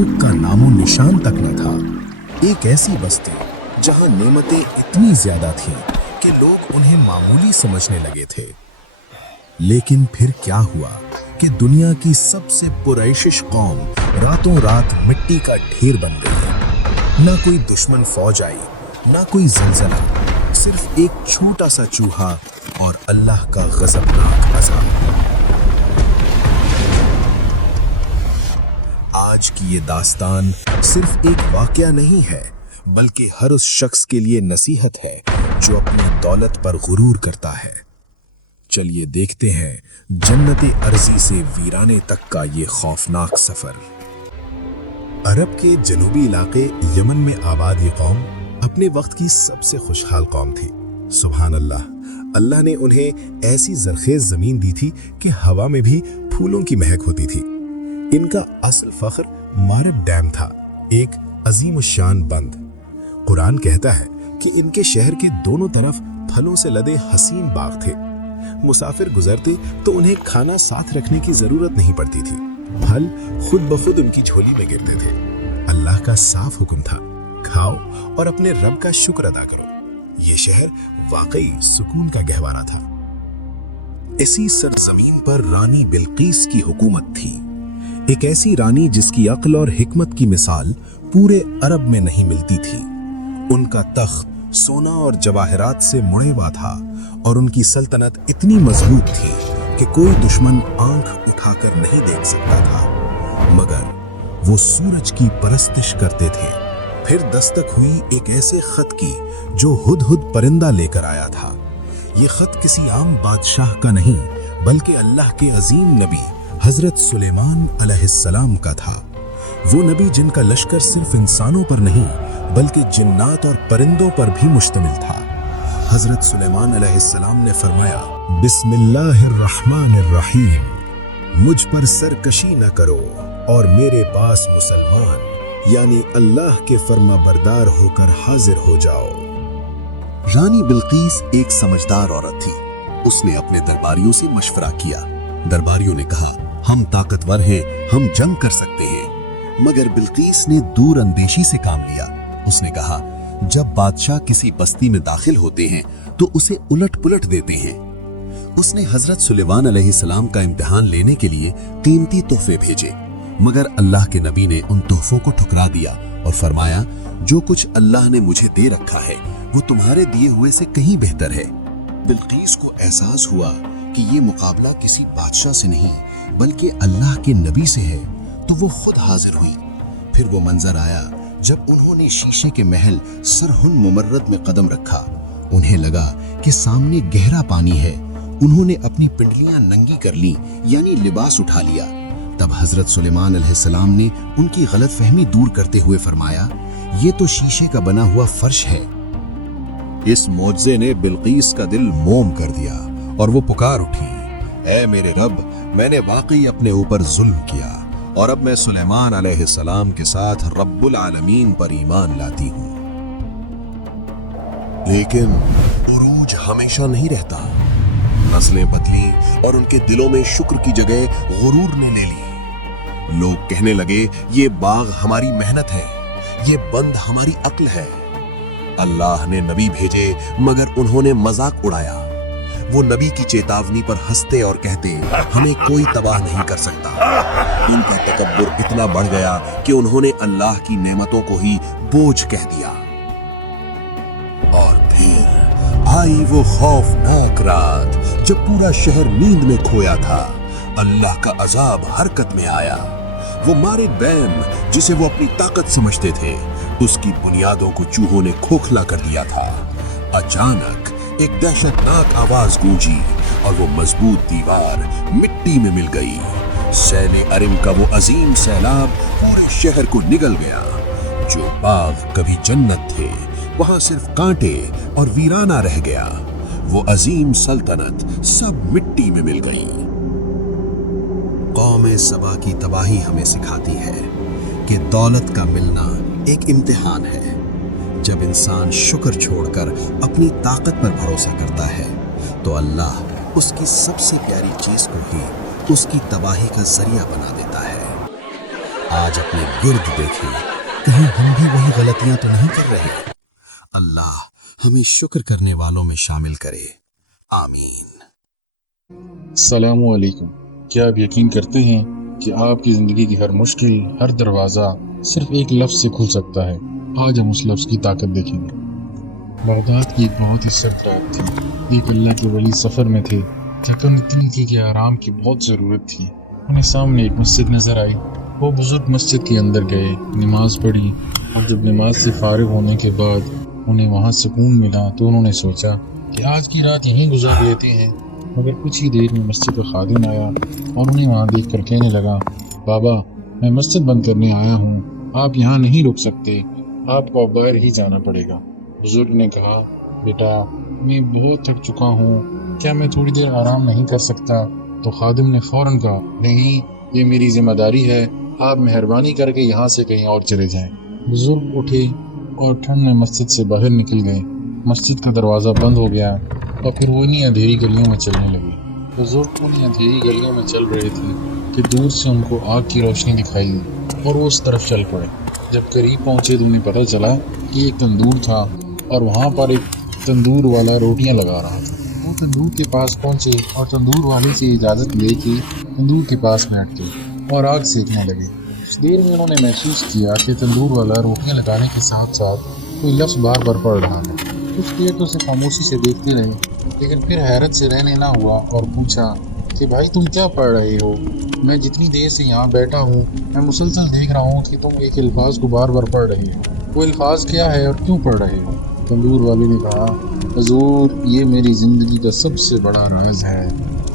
भूख का नामो निशान तक न था। एक ऐसी बस्ती जहां नेमतें इतनी ज्यादा थीं कि लोग उन्हें मामूली समझने लगे थे। लेकिन फिर क्या हुआ कि दुनिया की सबसे पुरैशिश कौम रातों रात मिट्टी का ढेर बन गई। ना कोई दुश्मन फौज आई, ना कोई जलजला, सिर्फ एक छोटा सा चूहा और अल्लाह का गजबनाक अज़ाब। आज की ये दास्तान सिर्फ एक वाकया नहीं है, बल्कि हर उस शख्स के लिए नसीहत है जो अपनी दौलत पर गुरूर करता है। चलिए देखते हैं जन्नत अर्जी से वीराने तक का ये खौफनाक सफर। अरब के जनूबी इलाके यमन में आबाद ये कौम अपने वक्त की सबसे खुशहाल कौम थी। सुभान अल्लाह, अल्लाह ने उन्हें ऐसी जरखेज जमीन दी थी कि हवा में भी फूलों की महक होती थी। इनका असल फख्र मारब डैम था, एक अजीम शान बंद। कुरान कहता है कि इनके शहर के दोनों तरफ फलों से लदे हसीन बाग थे। मुसाफिर गुजरते तो उन्हें खाना साथ रखने की जरूरत नहीं पड़ती थी, फल खुद ब खुद उनकी झोली में गिरते थे। अल्लाह का साफ हुक्म था, खाओ और अपने रब का शुक्र अदा करो। ये शहर वाकई सुकून का गहवारा था। इसी सरजमीन पर रानी बिल्कीस की हुकूमत थी, एक ऐसी रानी जिसकी अक्ल और हिकमत की मिसाल पूरे अरब में नहीं मिलती थी। उनका तख्त सोना और जवाहरात से मुड़े हुआ था और उनकी सल्तनत इतनी मजबूत थी कि कोई दुश्मन आंख उठाकर नहीं देख सकता था। मगर वो सूरज की परस्तिश करते थे। फिर दस्तक हुई एक ऐसे खत की जो हुदहुद परिंदा लेकर आया था। ये खत किसी आम बादशाह का नहीं, बल्कि अल्लाह के अजीम नबी हजरत सुलेमान अलैहिस्सलाम का था। वो नबी जिनका लश्कर सिर्फ इंसानों पर नहीं बल्कि जिन्नात और परिंदों पर भी मुश्तमिल था। हजरत सुलेमान अलैहिस्सलाम ने फरमाया, बिस्मिल्लाहिर्रहमानिर्रहीम, मुझ पर सरकशी न करो और मेरे पास मुसलमान यानी अल्लाह के फर्मा बरदार होकर हाजिर हो जाओ। रानी बिल्कीस एक समझदार औरत थी। उसने अपने दरबारियों से मशवरा किया। दरबारियों ने कहा, हम ताकतवर हैं, हम जंग कर सकते हैं। मगर बिल्कीस ने दूर अंदेशी से काम लिया। उसने कहा, जब बादशाह किसी बस्ती में दाखिल होते हैं तो उसे उलट पुलट देते हैं। उसने हजरत सुलेमान अलैहिस्सलाम का इम्तिहान लेने के लिए कीमती तोहफे भेजे, मगर अल्लाह के नबी ने उन तोहफों को ठुकरा दिया और फरमाया, जो कुछ अल्लाह ने मुझे दे रखा है वो तुम्हारे दिए हुए से कहीं बेहतर है। बिल्कीस को एहसास हुआ कि ये मुकाबला किसी बादशाह से नहीं बल्कि अल्लाह के नबी से है, तो वो खुद हाजिर हुई। फिर वो मंजर आया जब उन्होंने शीशे के महल सरहुन मुमर्रद में कदम रखा। उन्हें लगा कि सामने गहरा पानी है। उन्होंने अपनी पिंडलियां नंगी कर ली यानी लिबास उठा लिया। तब हजरत सुलेमान अलैहिस्सलाम ने उनकी गलतफहमी दूर करते हुए फरमाया, ये तो शीशे का बना हुआ फर्श है। इस मौजज़े ने बिल्कीस का दिल मोम कर दिया और वो पुकार उठी, ऐ मेरे रब, मैंने वाकई अपने ऊपर जुल्म किया और अब मैं सुलेमान अलैहिस्सलाम के साथ रब्बुल आलमीन पर ईमान लाती हूँ। लेकिन उरूज हमेशा नहीं रहता। नस्लें बदली और उनके दिलों में शुक्र की जगह गुरूर ने ले ली। लोग कहने लगे, ये बाग हमारी मेहनत है, ये बंद हमारी अक्ल है। अल्लाह ने नबी भेजे मगर उन्होंने मजाक उड़ाया। वो नबी की चेतावनी पर हंसते और कहते, हमें कोई तबाह नहीं कर सकता। उनका तकब्बुर इतना बढ़ गया कि उन्होंने अल्लाह की नेमतों को ही बोझ कह दिया। और फिर आई वो खौफनाक रात जब पूरा शहर नींद में खोया था। अल्लाह का अजाब हरकत में आया। वो मारे बैम जिसे वो अपनी ताकत समझते थे, उसकी बुनियादों को चूहों ने खोखला कर दिया था। अचानक एक दहशतनाक आवाज गूंजी और वो मजबूत दीवार मिट्टी में मिल गई। सैले अरिम का वो अजीम सैलाब पूरे शहर को निगल गया। जो बाग कभी जन्नत थे वहां सिर्फ कांटे और वीराना रह गया। वो अजीम सल्तनत सब मिट्टी में मिल गई। कौम सबा की तबाही हमें सिखाती है कि दौलत का मिलना एक इम्तिहान है। जब इंसान शुक्र छोड़कर अपनी ताकत पर भरोसा करता है तो अल्लाह उसकी सबसे प्यारी चीज को ही उसकी तबाही का जरिया बना देता है। आज अपने गिर्द देखें, कहीं हम भी वही गलतियां तो नहीं कर रहे। अल्लाह हमें शुक्र करने वालों में शामिल करे, आमीन। अस्सलामु अलैकुम। क्या आप यकीन करते हैं कि आपकी ज़िंदगी की हर मुश्किल, हर दरवाज़ा सिर्फ एक लफ्ज़ से खुल सकता है? आज हम उस लफ्ज़ की ताकत देखेंगे। बगदाद की एक बहुत ही सर्द रात थी। एक अल्लाह के वली सफ़र में थे। थकन इतनी थी कि आराम की बहुत ज़रूरत थी। उन्हें सामने एक मस्जिद नज़र आई। वो बुज़ुर्ग मस्जिद के अंदर गए, नमाज पढ़ी, और जब नमाज से फारिग होने के बाद उन्हें वहाँ सुकून मिला तो उन्होंने सोचा कि आज की रात यहीं गुजार लेते हैं। मगर कुछ ही देर में मस्जिद का खादिम आया और उन्हें वहाँ देख कर कहने लगा, बाबा मैं मस्जिद बंद करने आया हूँ, आप यहाँ नहीं रुक सकते, आपको अब बाहर ही जाना पड़ेगा। बुजुर्ग ने कहा, बेटा मैं बहुत थक चुका हूँ, क्या मैं थोड़ी देर आराम नहीं कर सकता? तो खादिम ने फौरन कहा, नहीं ये मेरी जिम्मेदारी है, आप मेहरबानी करके यहाँ से कहीं और चले जाएं। बुजुर्ग उठे और ठंड में मस्जिद से बाहर निकल गए। मस्जिद का दरवाज़ा बंद हो गया और फिर वो इन्हीं अंधेरी गलियों में चलने लगे। बुजुर्ग उन्हीं अंधेरी गलियों में चल रहे थे कि दूर से उनको आग की रोशनी दिखाई दी और वो उस तरफ चल पड़े। जब करीब पहुंचे तो उन्हें पता चला कि एक तंदूर था और वहाँ पर एक तंदूर वाला रोटियां लगा रहा था। वो तंदूर के पास पहुंचे और तंदूर वाले से इजाज़त लेके तंदूर के पास बैठ गए और आग सेकने लगे। कुछ देर में उन्होंने महसूस किया कि तंदूर वाला रोटियां लगाने के साथ साथ कोई लफ्ज़ बार बार पढ़ रहा है। कुछ देर तो उसे खामोशी से देखते रहे, लेकिन फिर हैरत से रहने ना हुआ और पूछा कि भाई तुम क्या पढ़ रहे हो? मैं जितनी देर से यहाँ बैठा हूँ मैं मुसलसल देख रहा हूँ कि तुम एक अल्फाज को बार बार पढ़ रहे हो। वो अल्फाज क्या है और क्यों पढ़ रहे हो? तंदूर वाले ने कहा, हुजूर ये मेरी ज़िंदगी का सबसे बड़ा राज है,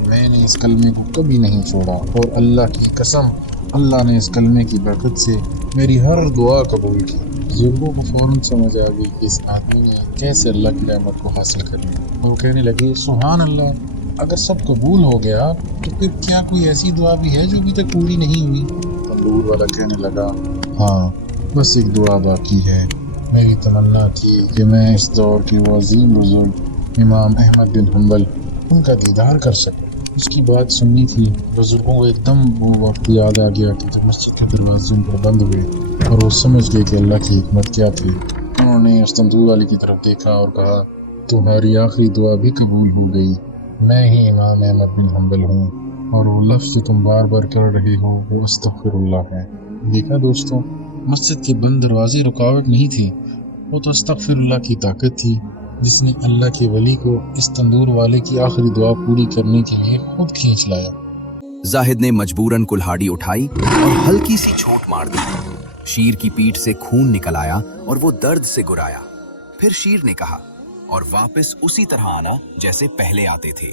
मैंने इस कलमे को कभी नहीं छोड़ा और अल्लाह की कसम अल्लाह ने इस कलमे की बरकत से मेरी हर दुआ कबूल की। बुजुर्गों को फ़ौरन समझ आ गई कि इस आदमी ने कैसे अल्लाह की रहमत को हासिल कर लिया। वो कहने लगे, सुभान अल्लाह, अगर सब कबूल हो गया तो फिर क्या कोई ऐसी दुआ भी है जो अभी तक पूरी नहीं हुई? तंदूर वाला कहने लगा, हाँ बस एक दुआ बाकी है। मेरी तमन्ना थी कि मैं इस दौर के वो अजीम बुजुर्ग इमाम अहमद बिन हम्बल उनका दीदार कर सकूं। उसकी बात सुननी थी। बुजुर्गों को एकदम वो वक्त याद आ गया कि जब मस्जिद के दरवाजे उन पर बंद हुए और वो समझ गए कि अल्लाह की हिकमत क्या थी। उन्होंने उस तंदूर वाले की तरफ देखा और कहा, तुम्हारी आखिरी दुआ भी कबूल हो गई, मैं ही इमाम अहमद बिन हम्बल हूँ और वो लफ्ज़ जो तुम बार बार कर रहे हो वो अस्तगफिरुल्लाह है। देखा दोस्तों, मस्जिद के बंद दरवाजे रुकावट नहीं थी, वो तो अस्तगफिरुल्लाह की ताकत थी जिसने अल्लाह के वली को इस तंदूर वाले की आखिरी दुआ पूरी करने के लिए खुद खींच लाया। जाहिद ने मजबूरन कुल्हाड़ी उठाई और हल्की सी चोट मार दी। शीर की पीठ से खून निकल आया और वो दर्द से गुराया। फिर शीर ने कहा, और वापस उसी तरह आना जैसे पहले आते थे।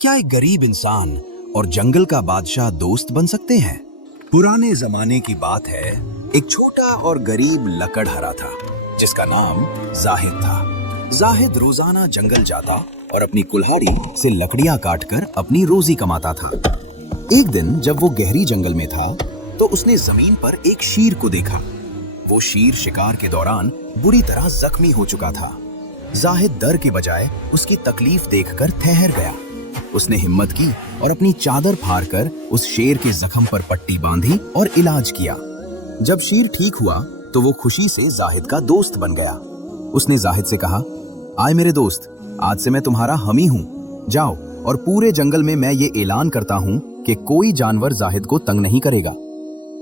क्या एक गरीब इंसान और जंगल का बादशाह दोस्त बन सकते हैं? पुराने जमाने की बात है, एक छोटा और गरीब लकड़हरा था जिसका नाम जाहिद था। जाहिद रोजाना जंगल जाता और अपनी कुल्हाड़ी से लकड़ियां काटकर अपनी रोजी कमाता था। एक दिन जब वो गहरी जंगल में था तो उसने जमीन पर एक शीर को देखा। वो शीर शिकार के दौरान बुरी तरह जख्मी हो चुका था। जाहिद डर के बजाय उसकी तकलीफ देखकर ठहर गया। उसने हिम्मत की और अपनी चादर फाड़कर उस शेर के जख्म पर पट्टी बांधी और इलाज किया। जब शीर ठीक हुआ तो वो खुशी से जाहिद का दोस्त बन गया। उसने जाहिद से कहा, आए मेरे दोस्त, आज से मैं तुम्हारा हामी हूँ। जाओ और पूरे जंगल में मैं ये ऐलान करता हूँ कि कोई जानवर जाहिद को तंग नहीं करेगा।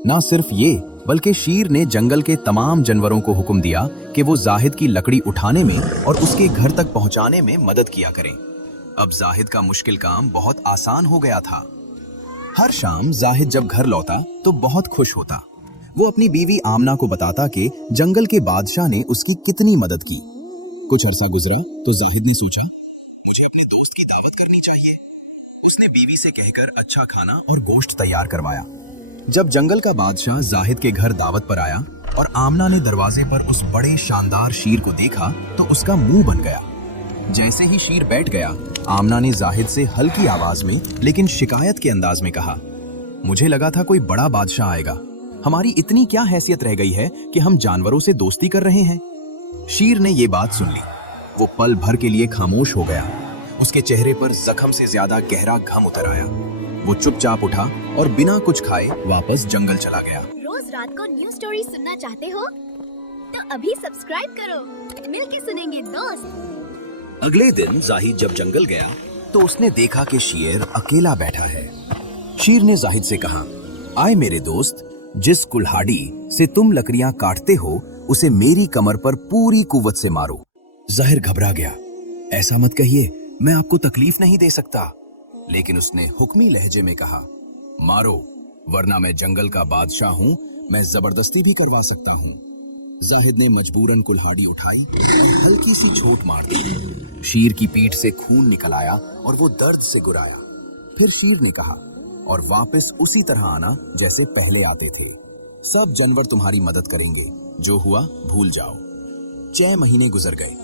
ना सिर्फ ये, बल्कि शीर ने जंगल के तमाम जानवरों को हुक्म दिया कि वो जाहिद की लकड़ी उठाने में और उसके घर तक पहुंचाने में मदद किया करें। अब जाहिद का मुश्किल काम बहुत आसान हो गया था। हर शाम जाहिद जब घर लौटा तो बहुत खुश होता। वो अपनी बीवी आमना को बताता कि जंगल के बादशाह ने उसकी कितनी मदद की। कुछ अरसा गुजरा तो जाहिद ने सोचा, मुझे अपने दोस्त की दावत करनी चाहिए। उसने बीवी से कहकर अच्छा खाना और गोश्त तैयार करवाया। जब जंगल का बादशाह जाहिद के घर दावत पर आया और आमना ने दरवाजे पर उस बड़े शानदार शीर को देखा तो उसका मुंह बन गया। जैसे ही शीर बैठ गया, आमना ने जाहिद से हल्की आवाज में लेकिन शिकायत के अंदाज में कहा, मुझे लगा था कोई बड़ा बादशाह आएगा, हमारी इतनी क्या हैसियत रह गई है कि हम जानवरों से दोस्ती कर रहे हैं। शीर ने ये बात सुन ली। वो पल भर के लिए खामोश हो गया। उसके चेहरे पर जख्म से ज्यादा गहरा घम उतर आया। वो चुपचाप उठा और बिना कुछ खाए वापस जंगल चला गया। रोज रात को न्यूज स्टोरी सुनना चाहते हो तो अभी सब्सक्राइब करो, मिलके सुनेंगे दोस्त। अगले दिन जाहिद जब जंगल गया तो उसने देखा कि शेर अकेला बैठा है। शेर ने जाहिद से कहा, आए मेरे दोस्त, जिस कुल्हाड़ी से तुम लकड़ियां काटते हो उसे मेरी कमर पर पूरी कुव्वत से मारो। जाहिर घबरा गया। ऐसा मत कहिए, मैं आपको तकलीफ नहीं दे सकता। लेकिन उसने हुक्मी लहजे में कहा, मारो, वरना मैं जंगल का बादशाह हूं, मैं जबरदस्ती भी करवा सकता हूं। जाहिद ने मजबूरन कुल्हाड़ी उठाई, हल्की सी चोट मार दी। शेर की पीठ से खून निकल आया और वो दर्द से गुराया। फिर शेर ने कहा, और वापस उसी तरह आना जैसे पहले आते थे। सब जानवर तुम्हारी मदद करेंगे, जो हुआ भूल जाओ। 6 महीने गुजर गए।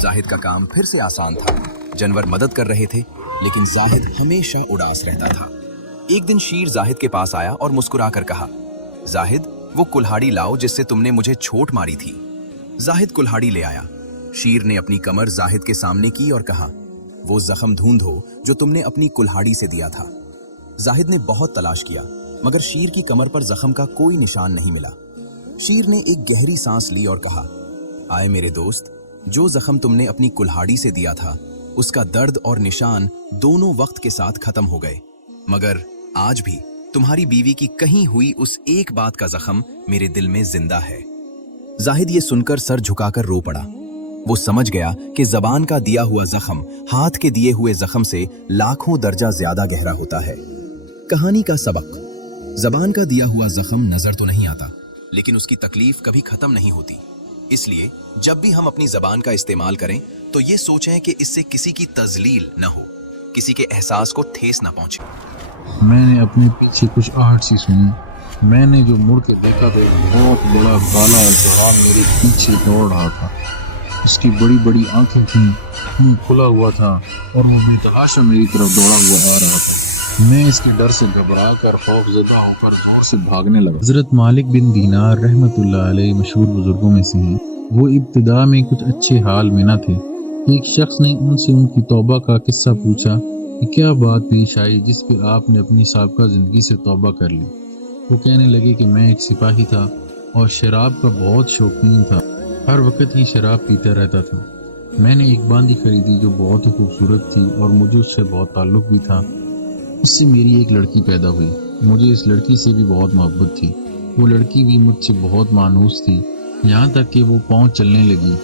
जाहिद का काम फिर से आसान था। जानवर मदद कर रहे थे, लेकिन जाहिद हमेशा उदास रहता था। एक दिन शेर जाहिद के पास आया और मुस्कुराकर कहा, जाहिद, वो कुल्हाड़ी लाओ जिससे तुमने मुझे चोट मारी थी। जाहिद कुल्हाड़ी ले आया। शेर ने अपनी कमर जाहिद के सामने की और कहा, वो जख्म ढूंढो जो तुमने अपनी कुल्हाड़ी से दिया था। जाहिद ने बहुत तलाश किया, मगर शेर की कमर पर जख्म का कोई निशान नहीं मिला। शेर ने एक गहरी सांस ली और कहा, आए मेरे दोस्त, जो जख्म तुमने अपनी कुल्हाड़ी से दिया था उसका दर्द और निशान दोनों वक्त के साथ खत्म हो गए, मगर आज भी तुम्हारी बीवी की कहीं हुई उस एक बात का जख्म मेरे दिल में जिंदा है। जाहिद ये सुनकर सर झुकाकर रो पड़ा। वो समझ गया कि जबान का दिया हुआ जख्म हाथ के दिए हुए जख्म से लाखों दर्जा ज्यादा गहरा होता है। कहानी का सबक, जबान का दिया हुआ जख्म नजर तो नहीं आता, लेकिन उसकी तकलीफ कभी खत्म नहीं होती। इसलिए जब भी हम अपनी जबान का इस्तेमाल करें तो ये सोचें कि इससे किसी की तजलील न हो, किसी के एहसास को ठेस न पहुंचे। मैंने अपने पीछे कुछ आहट सी सुनी। मैंने जो मुड़ के देखा तो एक बहुत बड़ा काला जवान मेरे पीछे दौड़ रहा था। उसकी बड़ी बड़ी आंखें थीं, मुंह खुला हुआ था और वो बेतहाशा मेरी तरफ दौड़ा हुआ आ रहा था। मैं इसके डर से घबरा कर खौफजदा होकर जोर से भागने लगा। हजरत मालिक बिन दीनार रहमतुल्लाह अलैह मशहूर बुजुर्गों में से हैं। वो इब्तिदा में कुछ अच्छे हाल में न थे। एक शख्स ने उनसे उनकी तौबा का किस्सा पूछा कि क्या बात पेश आई जिस पे आपने अपनी साबका जिंदगी से तौबा कर ली। वो कहने लगे कि मैं एक सिपाही था और शराब का बहुत शौकीन था, हर वक्त ही शराब पीता रहता था। मैंने एक बांदी खरीदी जो बहुत ही खूबसूरत थी और मुझे उससे बहुत ताल्लुक भी था। उससे मेरी एक लड़की पैदा हुई। मुझे इस लड़की से भी बहुत मोहब्बत थी। वो लड़की भी मुझसे बहुत मानूस थी, यहाँ तक कि वो पाँव चलने लगी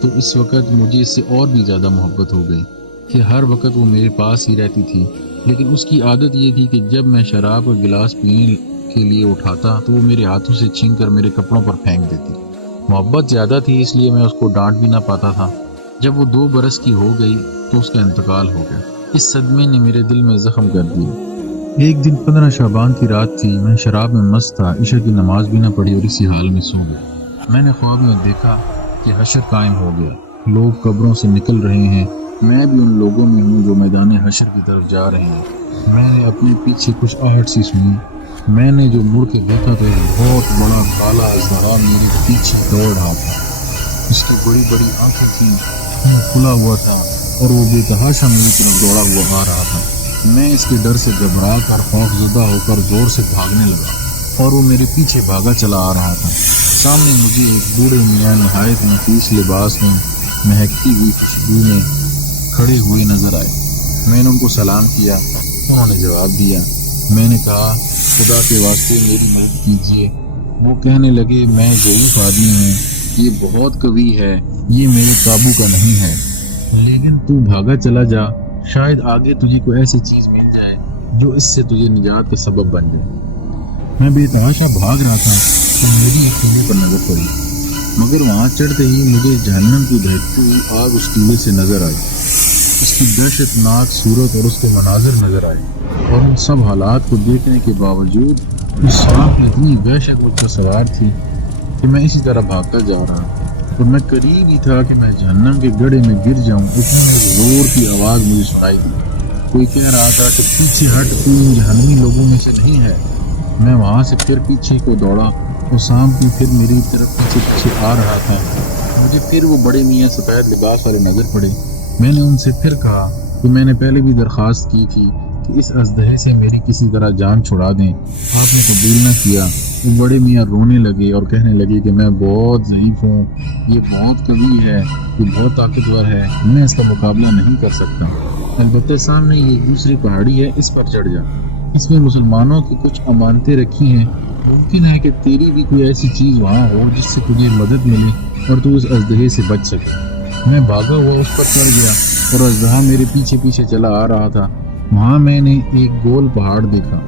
तो इस वक्त मुझे इससे और भी ज़्यादा मोहब्बत हो गई कि हर वक्त वो मेरे पास ही रहती थी। लेकिन उसकी आदत ये थी कि जब मैं शराब का गिलास पीने के लिए उठाता तो वो मेरे हाथों से छीन कर मेरे कपड़ों पर फेंक देती। मोहब्बत ज़्यादा थी इसलिए मैं उसको डांट भी ना पाता था। जब वो 2 बरस की हो गई तो उसका इंतकाल हो गया। इस सदमे ने मेरे दिल में जख्म कर दिया। एक दिन 15 शाबान की रात थी। मैं शराब में मस्त था, इशा की नमाज भी ना पढ़ी और इसी हाल में सो गया। मैंने ख्वाब में देखा कि हशर कायम हो गया, लोग कब्रों से निकल रहे हैं। मैं भी उन लोगों में हूँ जो मैदान हशर की तरफ जा रहे हैं। मैंने अपने पीछे कुछ आहट सी सुनी। मैंने जो मुड़ के देखा तो एक बहुत बड़ा काला जरा मेरे पीछे दौड़ रहा था। उसकी बड़ी बड़ी आंखें थीं, मुंह खुला हुआ था और वो बेतहाशा मेरी तरफ दौड़ा हुआ आ रहा था। मैं इसके डर से घबरा कर खौफजदा होकर जोर से भागने लगा और वो मेरे पीछे भागा चला आ रहा था। सामने मुझे एक बूढ़े मियाँ नहायत नफीस लिबास में महकती हुई खुशबू में खड़े हुए नजर आए। मैंने उनको सलाम किया, उन्होंने जवाब दिया। मैंने कहा, खुदा के वास्ते मेरी मदद कीजिए। वो कहने लगे, मैं ज़रूफ आदमी हूँ, ये बहुत कवि है, ये मेरे काबू का नहीं है, लेकिन तू भागा चला जा, शायद आगे तुझे कोई ऐसी चीज मिल जाए जो इससे तुझे निजात का सबब बन जाए। मैं बेतहाशा भाग रहा था तो मेरी एक टीले पर नजर पड़ी, मगर वहां चढ़ते ही मुझे जहन्नम की दहकती हुई आग उस टीले से नजर आई। उसकी दहशतनाक सूरत और उसके मनाजिर नजर आए और उन सब हालात को देखने के बावजूद उस सांप की इतनी वहशत मुझ पर सवार थी कि मैं इसी तरह भागता जा रहा और मैं करीब ही था कि मैं जहन्नम के गड्ढे में गिर जाऊं। इतनी जोर की आवाज़ मुझे सुनाई दी। कोई कह रहा था कि पीछे हट, तू इन जहन्नमी लोगों में से नहीं है। मैं वहाँ से फिर पीछे को दौड़ा और सांप भी फिर मेरी तरफ पीछे पीछे आ रहा था। मुझे फिर वो बड़े मियाँ सफ़ेद लिबास वाले नजर पड़े। मैंने उनसे फिर कहा कि मैंने पहले भी दरख्वास्त की थी कि इस अजदहे से मेरी किसी तरह जान छुड़ा दें। आपने कबूल न किया। वो बड़े मियाँ रोने लगे और कहने लगे कि मैं बहुत ज़ईफ़ हूँ, ये बहुत कवी है, ये बहुत ताकतवर है, मैं इसका मुकाबला नहीं कर सकता। अलबत्ते सामने ये दूसरी पहाड़ी है, इस पर चढ़ जा। इसमें मुसलमानों की कुछ अमानतें रखी हैं। मुमकिन है कि तेरी भी कोई ऐसी चीज़ वहाँ हो जिससे तुझे मदद मिले और तू उस अजदहे से बच सके। मैं भागा हुआ उस पर चढ़ गया और अजदहा मेरे पीछे पीछे चला आ रहा था। वहाँ मैंने एक गोल पहाड़ देखा।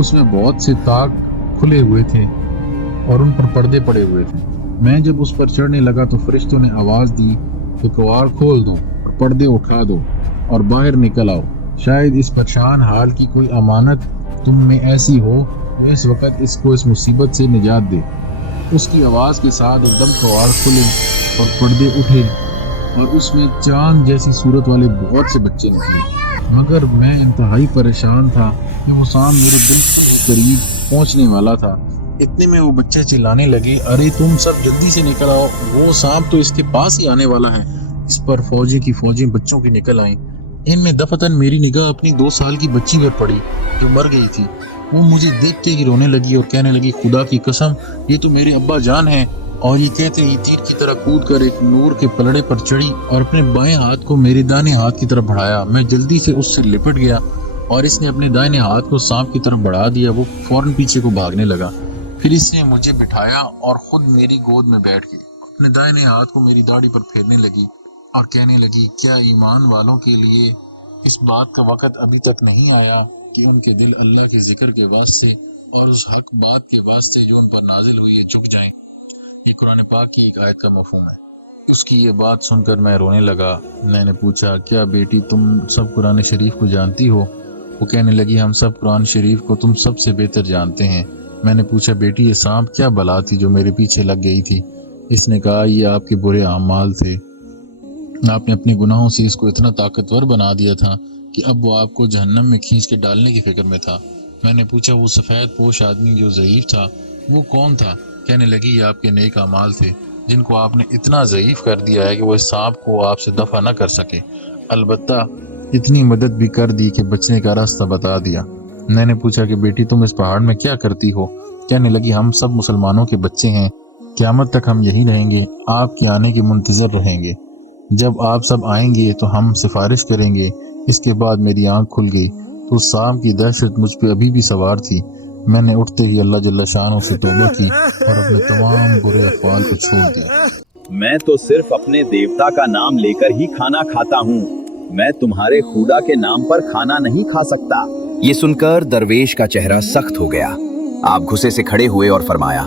उसमें बहुत से ताक खुले हुए थे और उन पर पर्दे पड़े हुए थे। मैं जब उस पर चढ़ने लगा तो फरिश्तों ने आवाज़ दी कि कवाड़ खोल दो और पर्दे उठा दो और बाहर निकल आओ। शायद इस परेशान हाल की कोई अमानत तुम में ऐसी हो जो इस वक्त इसको इस मुसीबत से निजात दे। उसकी आवाज़ के साथ एकदम कवाड़ खुले और पर्दे उठे और उसमें चांद जैसी सूरत वाले बहुत से बच्चे निकले। मगर मैं इंतहाई परेशान था कि वो सांप मेरे दिल के करीब पहुंचने वाला था। इतने में वो बच्चे चिल्लाने लगे, अरे तुम सब जल्दी से निकल आओ, वो सांप तो इसके पास ही आने वाला है। इस पर फौजी की फौजें बच्चों की निकल आईं। इनमें दफतन मेरी निगाह अपनी 2 साल की बच्ची पर पड़ी जो मर गई थी। वो मुझे देख के ही रोने लगी और कहने लगी, खुदा की कसम, ये तो मेरे अब्बा जान है। और ये कहते ही तीर की तरह कूद कर एक नूर के पलड़े पर चढ़ी और अपने बाएं हाथ को मेरे दाहिने हाथ की तरफ बढ़ाया। मैं जल्दी से उससे लिपट गया और इसने अपने दाहिने हाथ को सांप की तरफ बढ़ा दिया। वो फौरन पीछे को भागने लगा। फिर इसने मुझे बिठाया और खुद मेरी गोद में बैठ गई। अपने दाहिने हाथ को मेरी दाढ़ी पर फेरने लगी और कहने लगी, क्या ईमान वालों के लिए इस बात का वक़्त अभी तक नहीं आया कि उनके दिल अल्लाह के जिक्र के वास्ते और उस हक बात के वास्ते जो उन पर नाजिल हुई है झुक जाएं। ये कुरान पाक की एक आयत का मफहूम है। उसकी ये बात सुनकर मैं रोने लगा। मैंने पूछा, क्या बेटी तुम सब कुरान शरीफ को जानती हो? वो कहने लगी, हम सब कुरान शरीफ को तुम सबसे बेहतर जानते हैं। मैंने पूछा, बेटी ये सांप क्या बला थी जो मेरे पीछे लग गई थी? इसने कहा, ये आपके बुरे अमाल थे। आपने अपने गुनाहों से इसको इतना ताकतवर बना दिया था कि अब वो आपको जहन्नम में खींच के डालने की फिक्र में था। मैंने पूछा, वो सफ़ेद पोश आदमी जो ज़ईफ़ था वो कौन था? कहने लगी, ये आपके नेक अमाल थे जिनको आपने इतना ज़ईफ़ कर दिया है कि वो इस सांप को आपसे दफ़ा न कर सके। अलबत्ता इतनी मदद भी कर दी कि बचने का रास्ता बता दिया। मैंने पूछा कि बेटी तुम इस पहाड़ में क्या करती हो? कहने लगी, हम सब मुसलमानों के बच्चे हैं, क़यामत तक हम यहीं रहेंगे, आपके आने के मुंतज़र रहेंगे। जब आप सब आएंगे तो हम सिफारिश करेंगे। इसके बाद मेरी आंख खुल गई तो सांप की दहशत मुझ पे अभी भी सवार थी। मैंने उठते ही अल्लाह जल्ला शान से तौबा की और अपने तमाम बुरे अफ़आल को छोड़ दिया। मैं तो सिर्फ अपने देवता का नाम लेकर ही खाना खाता हूँ। मैं तुम्हारे खुदा के नाम पर खाना नहीं खा सकता। ये सुनकर दरवेश का चेहरा सख्त हो गया। आप गुस्से से खड़े हुए और फरमाया,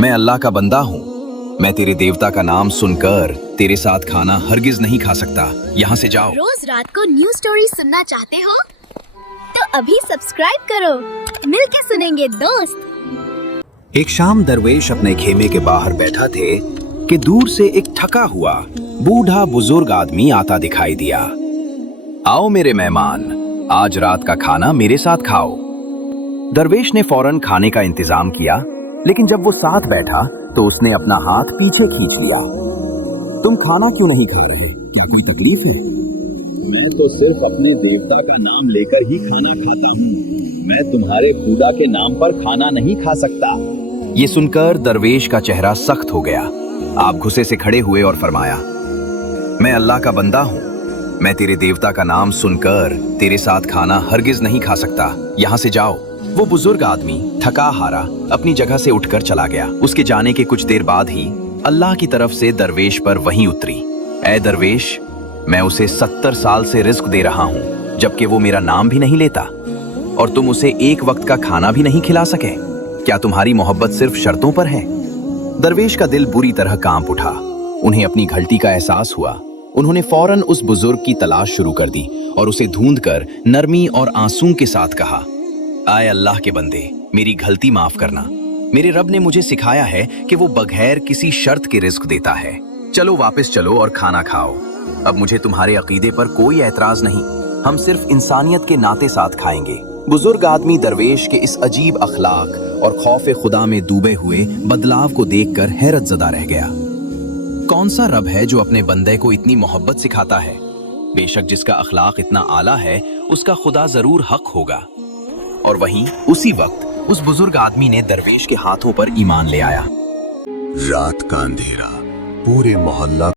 मैं अल्लाह का बंदा हूँ। मैं तेरे देवता का नाम सुनकर तेरे साथ खाना हरगिज नहीं खा सकता। यहाँ से जाओ। रोज रात को न्यू स्टोरी सुनना चाहते हो तो अभी सब्सक्राइब करो। मिलके सुनेंगे दोस्त। एक शाम दरवेश अपने खेमे के बाहर बैठा थे कि दूर से एक थका हुआ बूढ़ा बुजुर्ग आदमी आता दिखाई दिया। आओ मेरे मेहमान, आज रात का खाना मेरे साथ खाओ। दरवेश ने फौरन खाने का इंतजाम किया, लेकिन जब वो साथ बैठा तो उसने अपना हाथ पीछे खींच लिया। तुम खाना क्यों नहीं खा रहे? क्या कोई तकलीफ है? मैं तो सिर्फ अपने देवता का नाम लेकर ही खाना खाता हूँ। मैं तुम्हारे खुदा के नाम पर खाना नहीं खा सकता। ये सुनकर दरवेश का चेहरा सख्त हो गया। आप गुस्से से खड़े हुए और फरमाया, मैं अल्लाह का बंदा हूँ। मैं तेरे देवता का नाम सुनकर तेरे साथ खाना हरगिज नहीं खा सकता। यहाँ से जाओ। वो बुजुर्ग आदमी थका हारा अपनी जगह से उठकर चला गया। उसके जाने के कुछ देर बाद ही अल्लाह की तरफ से दरवेश पर वही उतरी, ऐ दरवेश, मैं उसे 70 साल से रिस्क दे रहा हूँ, जबकि वो मेरा नाम भी नहीं लेता, और तुम उसे एक वक्त का खाना भी नहीं खिला सके। क्या तुम्हारी मोहब्बत सिर्फ शर्तों पर है? दरवेश का दिल बुरी तरह कांप उठा। उन्हें अपनी गलती का एहसास हुआ। उन्होंने फौरन उस बुजुर्ग की तलाश शुरू कर दी और उसे ढूंढकर नरमी और आंसू के साथ कहा, आए अल्लाह के बंदे, मेरी गलती माफ करना। मेरे रब ने मुझे सिखाया है कि वो बगैर किसी शर्त के रिस्क देता है। चलो वापस चलो और खाना खाओ। अब मुझे तुम्हारे अकीदे पर कोई एतराज नहीं। हम सिर्फ इंसानियत के नाते साथ खाएंगे। बुजुर्ग आदमी दरवेश के इस अजीब अखलाक और खौफ खुदा में डूबे हुए बदलाव को देखकर हैरत ज़दा रह गया। कौन सा रब है जो अपने बंदे को इतनी मोहब्बत सिखाता है? बेशक जिसका अखलाक इतना आला है उसका खुदा जरूर हक होगा। और वहीं उसी वक्त उस बुजुर्ग आदमी ने दरवेश के हाथों पर ईमान ले आया। रात का अंधेरा पूरे मोहल्ला